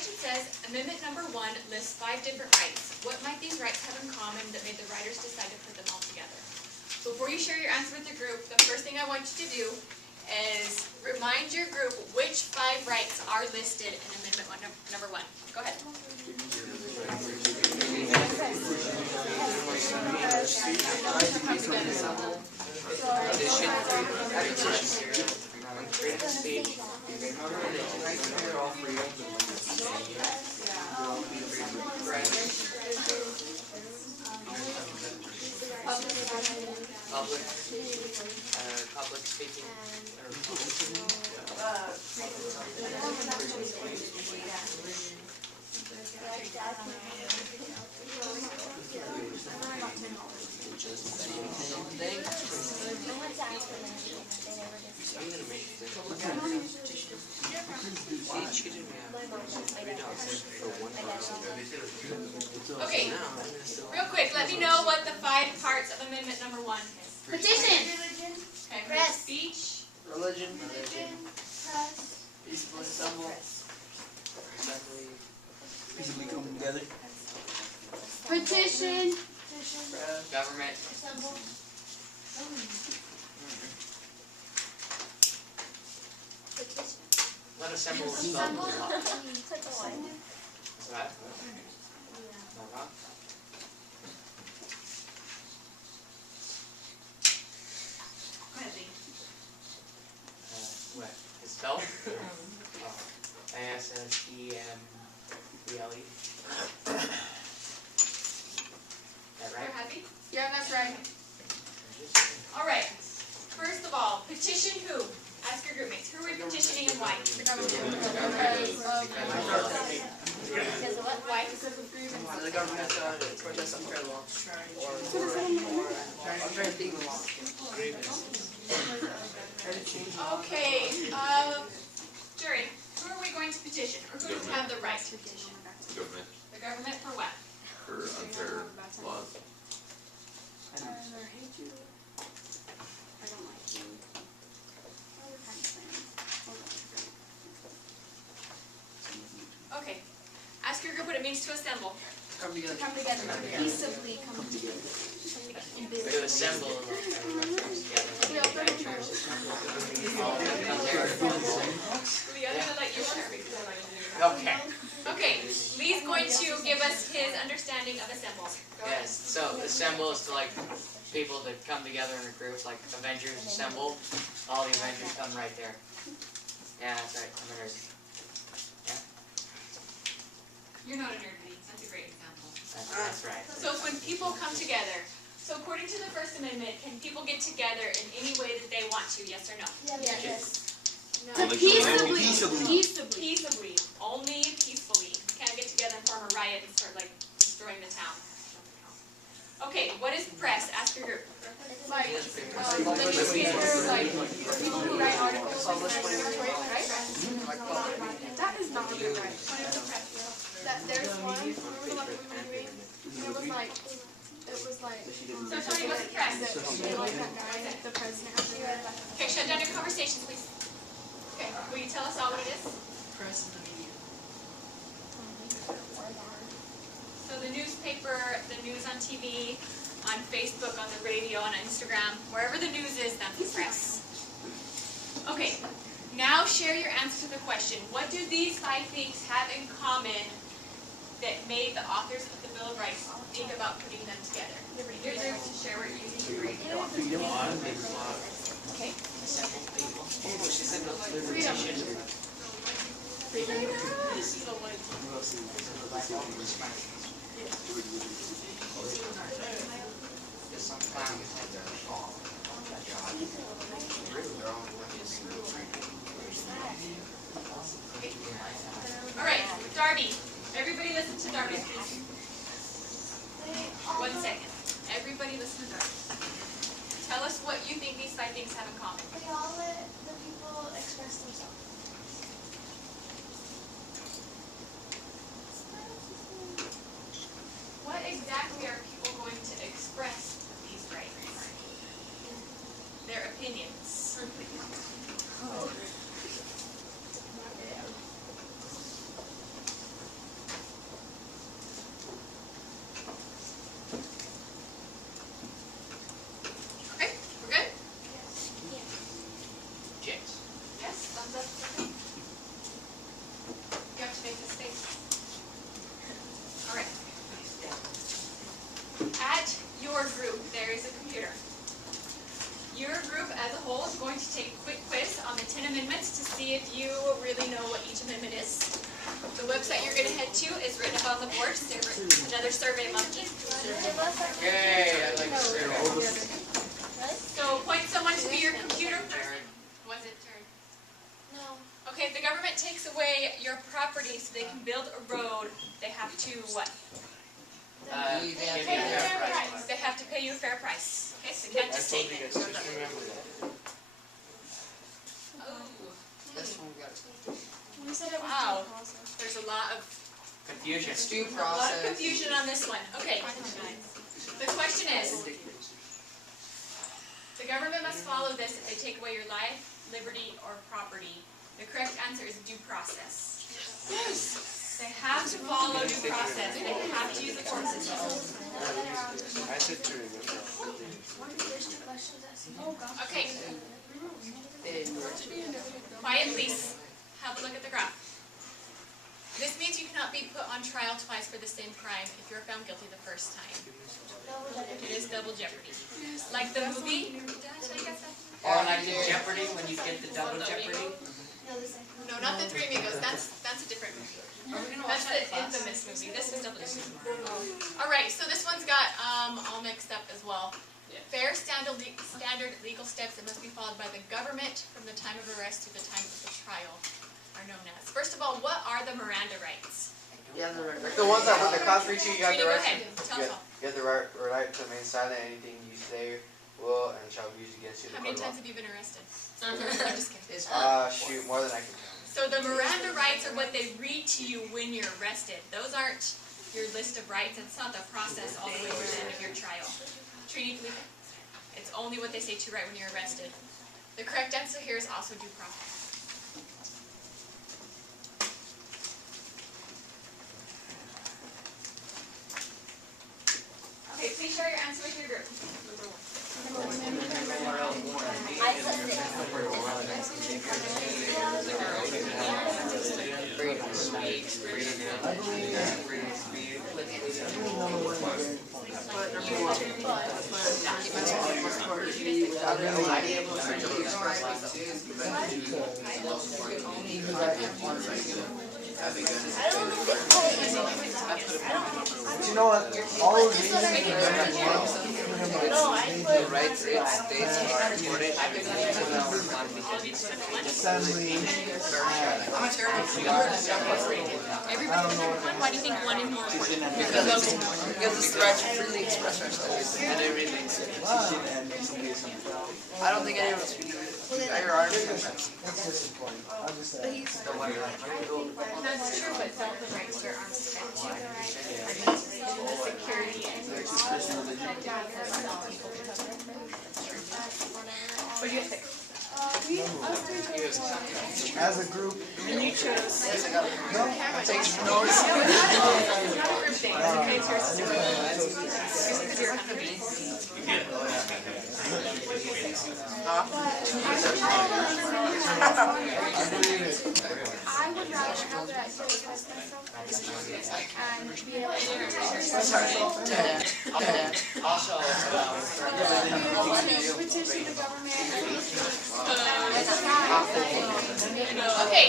question says, Amendment number 1 lists 5 different rights. What might these rights have in common that made the writers decide to put them all together? Before you share your answer with the group, the first thing I want you to do is remind your group which 5 rights are listed in Amendment number 1. Go ahead. Public speaking. Okay, real quick, let me know what the 5 parts of Amendment number 1 is. Petition. Okay, Press. Speech. Religion. Press. Peaceful assemble. Peaceably come together. Petition. Government. Assemble. Petition. Let assemble is Assemble. spelled. Click the one. Is that? What? It's spelled? ASSEMBLE. That right? You're happy? Yeah, that's right. Alright, first of all, petition who? Ask your group mates. Who are we petitioning and why? The government. Because of what? Why? The government protests unfair law. Or the law. Okay, jury, who are we going to petition? Or who does have the right to petition? Government The government for what? for unfair laws. I hate you. I don't like you. Okay, ask your group what it means to assemble. Come together. Come together. Peaceably come together. We do assemble. Julie, I'm gonna let you answer. Okay. Okay, Lee's going to give us his understanding of assemble. Go ahead. Yes, so assemble is to like people to come together in a group, like Avengers assemble. All the Avengers come right there. Yeah, that's right. I'm a nerd. You're not a nerd, Lee. That's a great example. That's right. So when people come together, so according to the First Amendment, can people get together in any way that they want to, yes or no? Yes. No. Peaceably. Peaceably. Only peacefully. You can't get together and form a riot and start like destroying the town. Okay, what is press? Ask your group. Like, the newspaper, like, people who write articles, right? That is not a good right. What is the press? That there's one, remember the one we were doing? And it was like, So Tony, what's the press? like that guy, the president of the Okay, shut down your conversations, please. Okay, will you tell us all what it is? Press and the media. So the newspaper, the news on TV, on Facebook, on the radio, on Instagram, wherever the news is, that's the press. Okay, now share your answer to the question. What do these 5 things have in common that made the authors of the Bill of Rights think about putting them together? Your group to share what you agree. Okay. Assemble people. Oh, she said Freedom. Alright, Darby. Everybody listen to Darby, please. 1 second. Everybody listen to Darby. Tell us what you think these 5 things have in common. They all let the people express themselves. What exactly are people going to express with these rights? Their opinions. website you're going to head to is written up on the board. Another Survey Monkey. Yay, I like this. So point someone to your computer. Was it turn? No. Okay, if the government takes away your property so they can build a road, they have to what? Give me a fair price. They have to pay you a fair price. Okay, so you can't just take it. That's one we got. We said it was Wow. due process. There's a lot of Confusion. Due A lot of process. confusion on this one. Okay. The question is, the government must follow this if they take away your life, liberty, or property. The correct answer is due process. They have to follow due process. They have to use the court system. I said to remember. Okay, quiet please. Have a look at the graph. This means you cannot be put on trial twice for the same crime if you're found guilty the first time. It is double jeopardy. Like the movie. Did I tell you guys that? Or like the Jeopardy, when you get the double Jeopardy. No, not the Three Amigos. That's a different movie. That's the infamous movie. This is double jeopardy. All right, so this one's got all mixed up as well. Fair standard legal steps that must be followed by the government from the time of arrest to the time of the trial are known as. First of all, what are the Miranda rights? Yeah, the Like the ones that when the cops reach you, you have Trini, the go right. ahead. Tell us all. You have the right to remain silent. Anything you say will and shall be used against you. How many times have you been arrested? I'm just kidding. It's Shoot, more than I can count. So the Miranda rights are what they read to you when you're arrested. Those aren't your list of rights. It's not the process all the way to the end of your trial. Trini, believe it? It's only what they say to you right when you're arrested. The correct answer here is also due process. Okay, please share your answer with your group. Freedom of speech. But you know what? All of these Rights, states are important. assembly, I'm a terrible Everybody pick one. Why do you think one is more important? because it's the right to freely express ourselves. And everything. I don't think anyone speaks your argument. it's just important. I'm just saying. That's true, but don't the rights to your arms protect you? I mean, the security and your what do you think? As a group, Yes, I got it. no, I'm taking notes. It's not a group thing. It's okay, it's yours to do. Just because you're I would rather have that to express myself and be able to Also, petition the government and okay.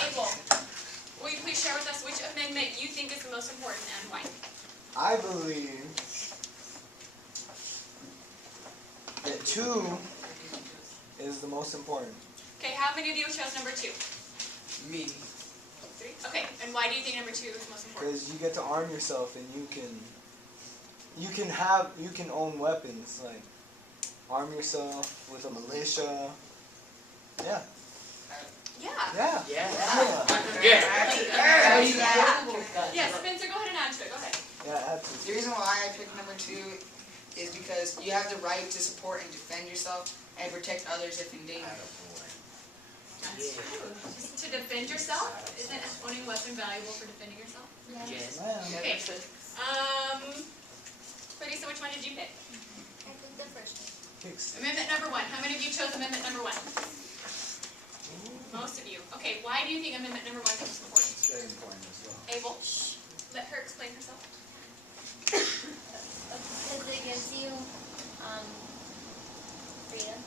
Abel, will you please share with us which amendment you think is the most important and why? I believe that 2 is the most important. Okay, how many of you chose number 2? Me. 3? Okay, and why do you think number 2 is most important? Because you get to arm yourself and you can own weapons, like arm yourself with a militia. Yeah. Yeah. Yeah. yeah. Yeah, Spencer, go ahead and answer it. Go ahead. Yeah, absolutely. The reason why I picked number 2 is because you have the right to support and defend yourself and protect others if in danger. To defend yourself? Isn't owning a weapon valuable for defending yourself? Yes. Man. Okay. Clarissa, which one did you pick? I think the first one. Kicks. Amendment number 1. How many of you chose amendment number 1? Most of you. Okay, why do you think amendment number 1 is most important? It's very important as well. Abel, let her explain herself. Because it gives you freedom.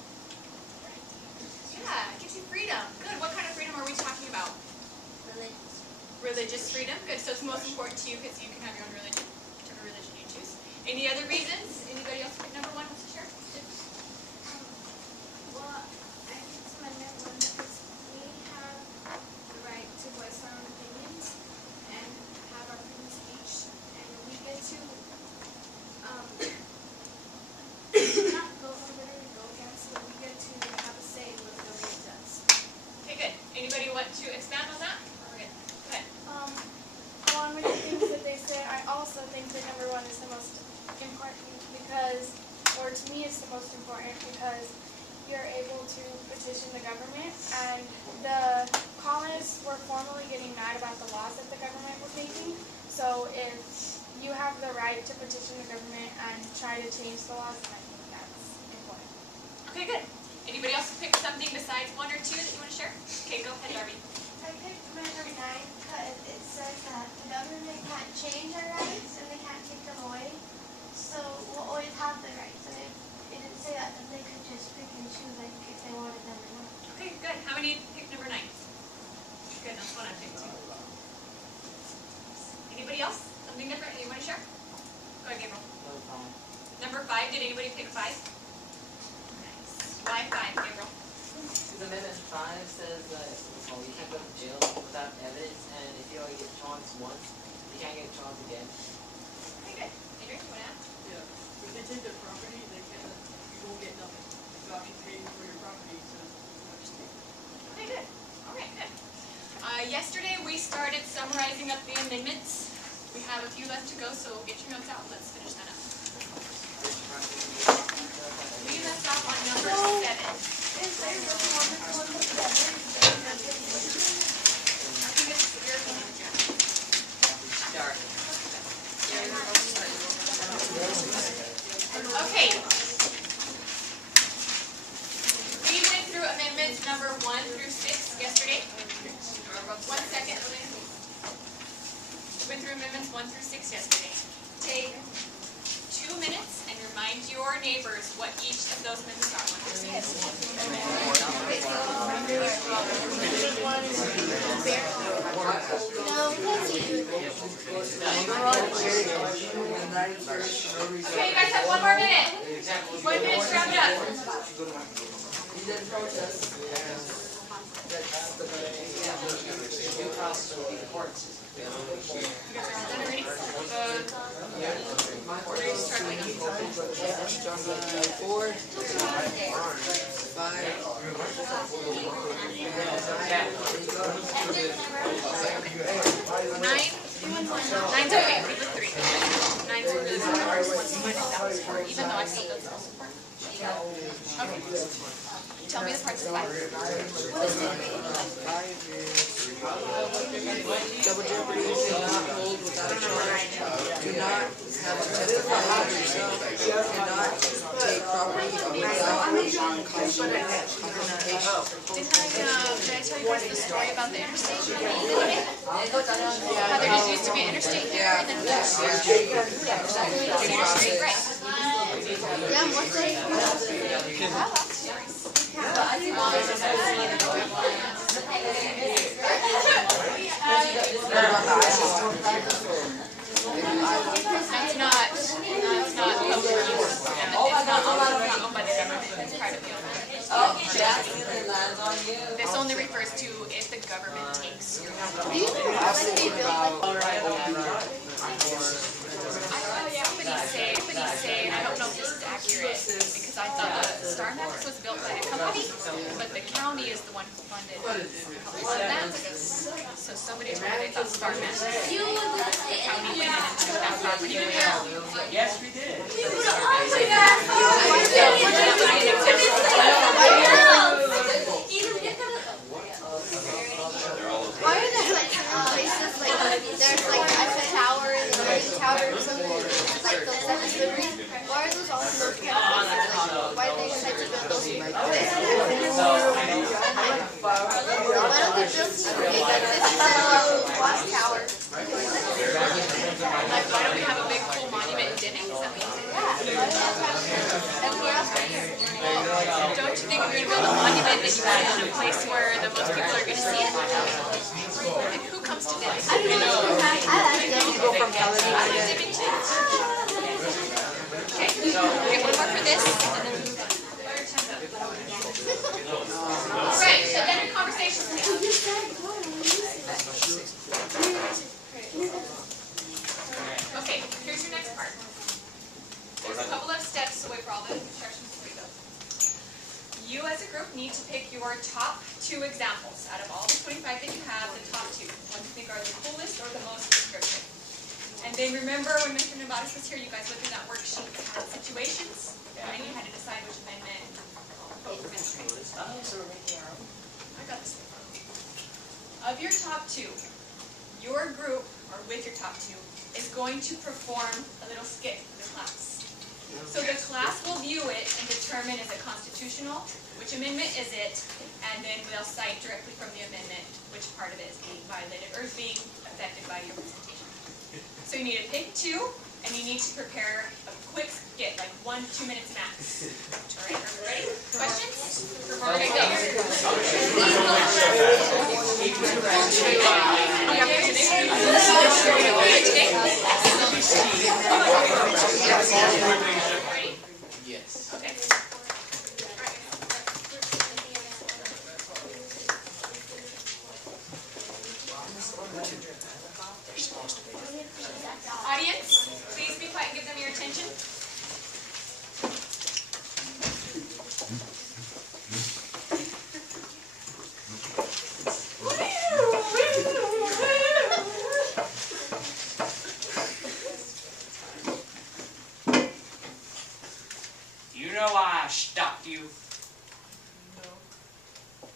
so it's most important to you because you can have your own religion, whichever religion you choose. Any other reasons? Anybody else pick number one wants to share? Well, I think it's amendment one because we have the right to voice our own opinions and have our freedom of speech, and we get to not go literally go against, but we get to have a say in what the government does. Okay, good. Anybody want to expand on that? Or good. Go ahead. Along with the things that they say, I also think that number one is the most important because, or to me it's the most important because you're able to petition the government, and the colonists were formally getting mad about the laws that the government was making. So if you have the right to petition the government and try to change the laws, then I think that's important. Okay, good. Anybody else pick something besides one or two that you want to share? Okay, go ahead, Darby. I picked number 9 because it says that the government can't change our rights and they can't take them away. So we'll always have the rights. And it didn't say that they could just pick and choose like if they wanted them or not. Okay, good. How many picked number 9? Good, that's one I picked too. Anybody else? Something different you want to share? Go ahead, Gabriel. Number 5, did anybody pick 5? Nice. Why 5, Gabriel? Because Amendment 5 says that you can't go to jail without evidence, and if you only get charged once, you can't get charged again. Okay, good. Adrian, you want to add? Yeah. If they take their property, they can't, you won't get nothing. You have to pay for your property to understand. Okay, good. All right, good. Yesterday we started summarizing up the amendments. We have a few left to go, so get your notes out. Let's finish that up. We left off on number 7. Is there really one that's one together? I think it's your opinion, Jeff. Start. Okay. We went through amendments number 1 through 6 yesterday. 1 second, Lynn. We went through amendments 1 through 6 yesterday. Take 2 minutes and remind your neighbors what each of those amendments are. 1 through 6. Okay, you guys have 1 more minute. 1 minute to wrap it up. You guys are all done already? Where are you struggling on? 4, 9? 9's okay, we did 3. 9's really the hardest one to find out that was 4, even though I still did also support. Okay. Tell me the parts of 5. double jeopardy, cannot hold without a charge, do not have to testify for yourself, cannot take property without confrontation. Did I tell you guys the story about the interstate? How there just used to be an interstate here and then there's an interstate, right? Yeah, more safe. Wow, that's nice. That's not public use. It's not owned by the government. It's privately owned. This only refers to if the government takes your property. Somebody say, and I don't know if this is accurate, because I thought the Star Max was built by a company, but the county is the one who funded that. So somebody told me they thought Star Max was the county went in and took that property away. Yes, we did. Why are there like places like there's like Eiffel Tower and the Leaning Tower or something like those at the Liberty? Why are those all in those categories? Why did they decide to build those? Why don't they build something like this Watch Tower? Like, why don't we have a big cool monument in Denning? Is that what you think? Everywhere else but here. Don't you think if you're going to build a monument that you put it in a place where the most people are going to see it? And who comes comes to this. I like it. People from California. Okay, get one more for this, and then we move on. Alright, so then your conversations now. Okay, here's your next part. There's a couple of steps away for all the instructions for you though. You as a group need to pick your top 2 examples. Out of all the 25 that you have, the top 2. Ones you think are the coolest or the most descriptive. And then remember when Mr. Novatus was here, you guys looked at that worksheet that had situations, and you had to decide which amendment vote for Mr. I got this one. Of your top 2, your group, or with your top 2, is going to perform a little skit for the class. So the class will view it and determine is it constitutional, which amendment is it, and then they'll cite directly from the amendment which part of it is being violated or is being affected by your presentation. So you need to pick 2, and you need to prepare a quick skit, like 1 to 2 minutes max. All right, are we ready? Questions? Okay, go. Yes. Okay. Audience, please be quiet and give them your attention. You know why I stopped you? No.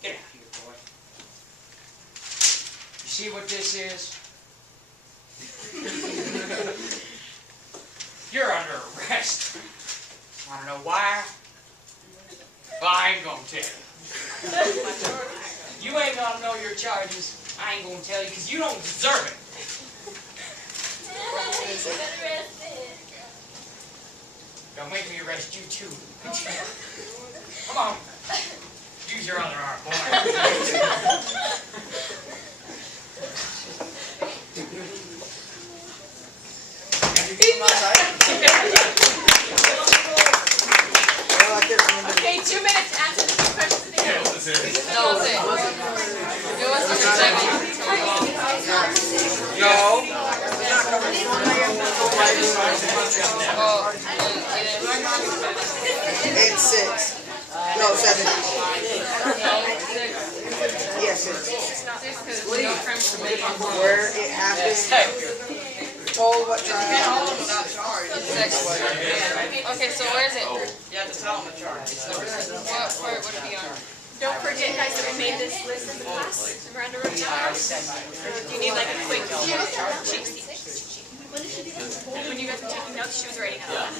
Get out here, boy. You see what this is? You're under arrest. Wanna know why? Well, I ain't gonna tell you. You ain't gonna know your charges. I ain't gonna tell you because you don't deserve it. Don't make me arrest you too. Come on. Use your other arm, boy. Okay, 2 minutes to answer the 2 questions at the end. No, it wasn't No. It's 6. No, 7. Yes, 6. Where it happened. Told what time. Okay, so where is it? You have to tell them the charge. What would it be on? Don't forget, guys, that we made this list in the class. Remember under room numbers? You need like a quick cheat sheet. When you guys were taking notes, she was writing out loud.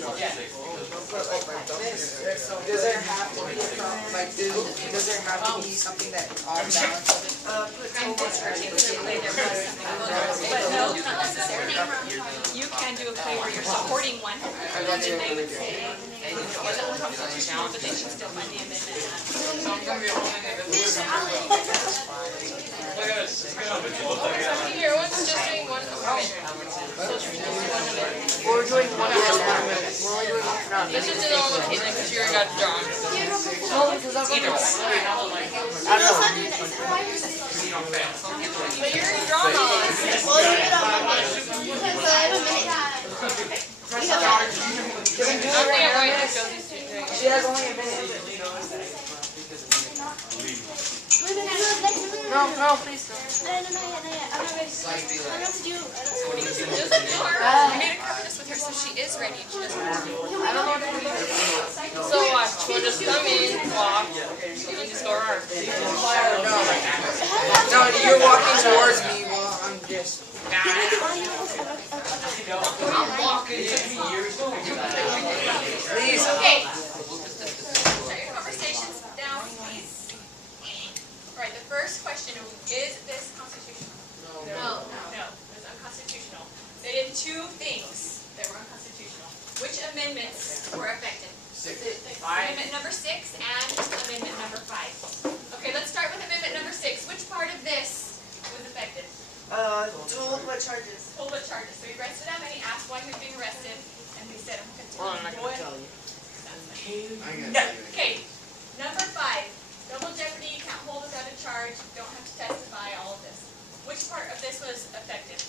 Does there have to be does there have to be something that on balance of it? Particularly there was something, but no, not necessarily. You can do a play where you're supporting one, and then they would say, was it unconstitutional, but they should still find the amendment. Here, what's just doing one We're doing one for now. We're only doing one for now. This is the normal case because you already got drawn. No, because I'm Either way. I don't know. But you're already drawn on. Well, you get on Monday. Because I have a minute. Can we do it I'm right thinking now? why you chose these 2 things. She has only a minute. No, please don't. No, not yet. I'm not ready. I don't know what to do. Just do her. We need to cover this with her so she is ready. She doesn't have to. I don't know what to do. So watch. We'll just come in, walk, and just go around. No, you're walking towards me while I'm just. Please. Okay. Shut your conversations down, please. Alright, the first question, is this constitutional? No. No, it's unconstitutional. They did 2 things that were unconstitutional. Which amendments were affected? 6. Amendment number 6 and amendment number 5. Okay, let's start with amendment number 6. Which part of this was affected? hold what charges. So he arrested him and he asked why he was being arrested, and he said, I'm going to Well, I'm not tell gonna you. tell you. No. Okay, number 5, double jeopardy, can't hold without a charge, don't have to testify, all of this. Which part of this was effective?